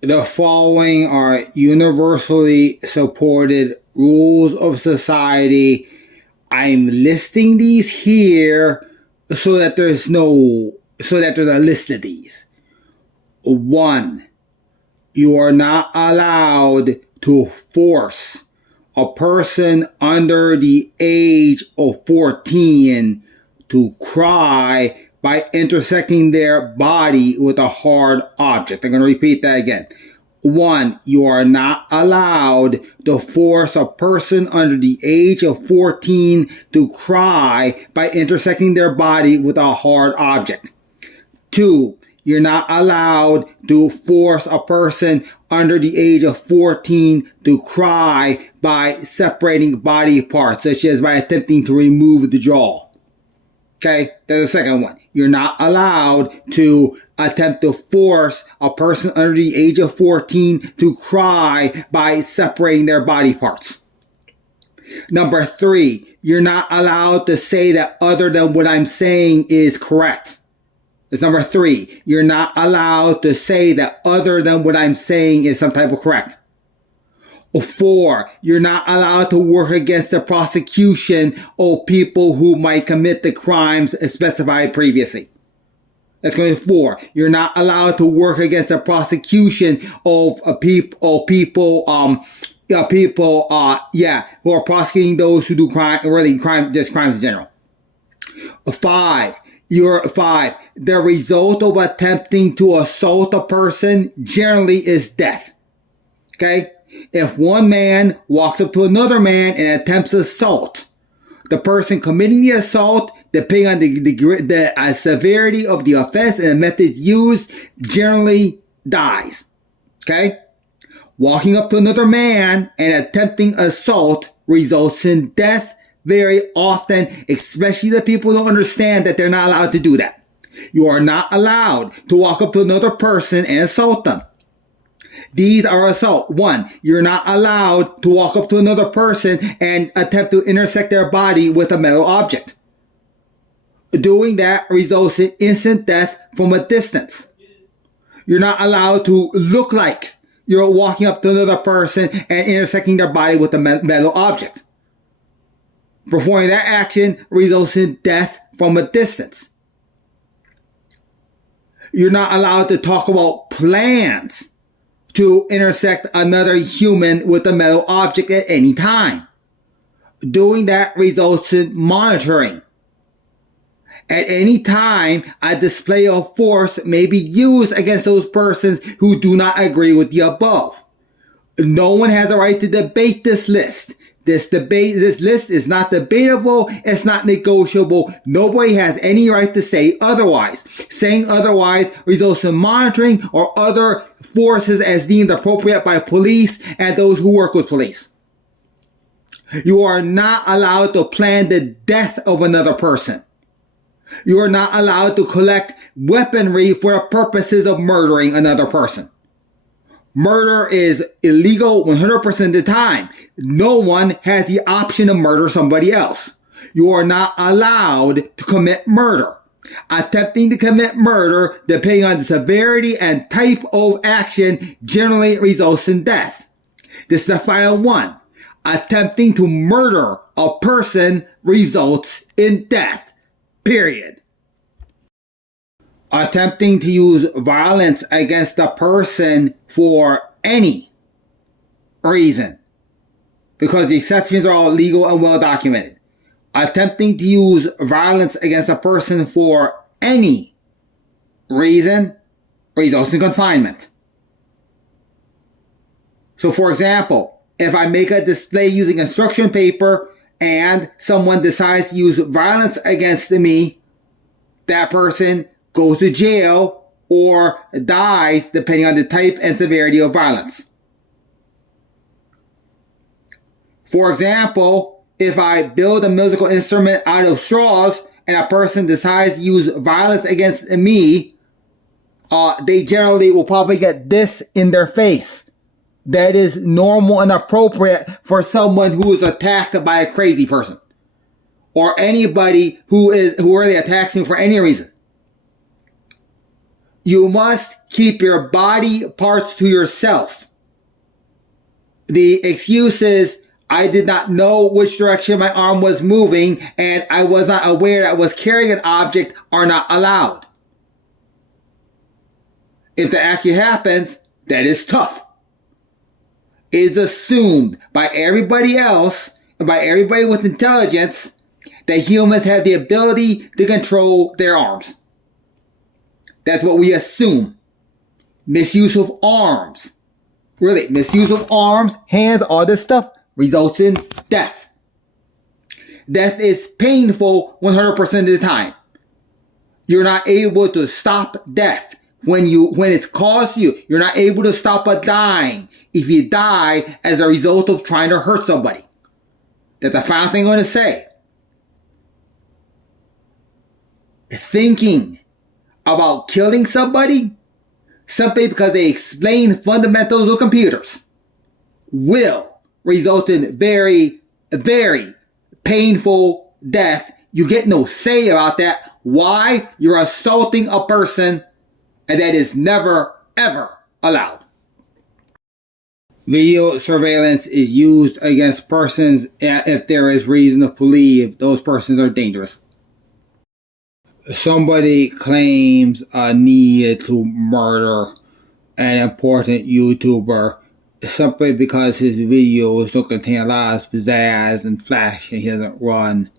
The following are universally supported rules of society. I'm listing these here so that there's a list of these. 1. You are not allowed to force a person under the age of 14 to cry by intersecting their body with a hard object. I'm going to repeat that again. 1. You are not allowed to force a person under the age of 14 to cry by intersecting their body with a hard object. 2. You're not allowed to force a person under the age of 14 to cry by separating body parts, such as by attempting to remove the jaw. Okay, that's the second one. You're not allowed to attempt to force a person under the age of 14 to cry by separating their body parts. Number 3, you're not allowed to say that other than what I'm saying is correct. That's number 3. You're not allowed to say that other than what I'm saying is some type of correct. 4. You're not allowed to work against the prosecution of people who might commit the crimes specified previously. That's going to be 4. You're not allowed to work against the prosecution of people who are prosecuting those who do just crimes in general. 5. The result of attempting to assault a person generally is death. Okay? If one man walks up to another man and attempts assault, the person committing the assault, depending on the severity of the offense and the methods used, generally dies. Okay? Walking up to another man and attempting assault results in death very often, especially the people who don't understand that they're not allowed to do that. You are not allowed to walk up to another person and assault them. These are assault. 1, you're not allowed to walk up to another person and attempt to intersect their body with a metal object. Doing that results in instant death from a distance. You're not allowed to look like you're walking up to another person and intersecting their body with a metal object. Performing that action results in death from a distance. You're not allowed to talk about plans to intersect another human with a metal object at any time. Doing that results in monitoring. At any time, a display of force may be used against those persons who do not agree with the above. No one has a right to debate this list. This list is not debatable. It's not negotiable. Nobody has any right to say otherwise. Saying otherwise results in monitoring or other forces as deemed appropriate by police and those who work with police. You are not allowed to plan the death of another person. You are not allowed to collect weaponry for the purposes of murdering another person. Murder is illegal 100% of the time. No one has the option to murder somebody else. You are not allowed to commit murder. Attempting to commit murder, depending on the severity and type of action, generally results in death. This is the final one. Attempting to murder a person results in death. Period. Attempting to use violence against a person for any reason, because the exceptions are all legal and well documented. Attempting to use violence against a person for any reason results in confinement. So, for example, if I make a display using construction paper and someone decides to use violence against me, that person goes to jail or dies depending on the type and severity of violence. For example, if I build a musical instrument out of straws and a person decides to use violence against me, they generally will probably get this in their face. That is normal and appropriate for someone who is attacked by a crazy person or anybody who really attacks me for any reason. You must keep your body parts to yourself. The excuse is, I did not know which direction my arm was moving and I was not aware that I was carrying an object are not allowed. If that actually happens, that is tough. It is assumed by everybody else and by everybody with intelligence that humans have the ability to control their arms. That's what we assume. Misuse of arms. Really, misuse of arms, hands, all this stuff results in death. Death is painful 100% of the time. You're not able to stop death. When it's caused you, you're not able to stop a dying if you die as a result of trying to hurt somebody. That's the final thing I'm going to say. Thinking about killing somebody simply because they explain fundamentals of computers will result in very, very painful death. You get no say about that. Why? You're assaulting a person, and that is never, ever allowed. Video surveillance is used against persons if there is reason to believe those persons are dangerous. Somebody claims a need to murder an important YouTuber simply because his videos don't contain a lot of pizzazz and flash and he doesn't run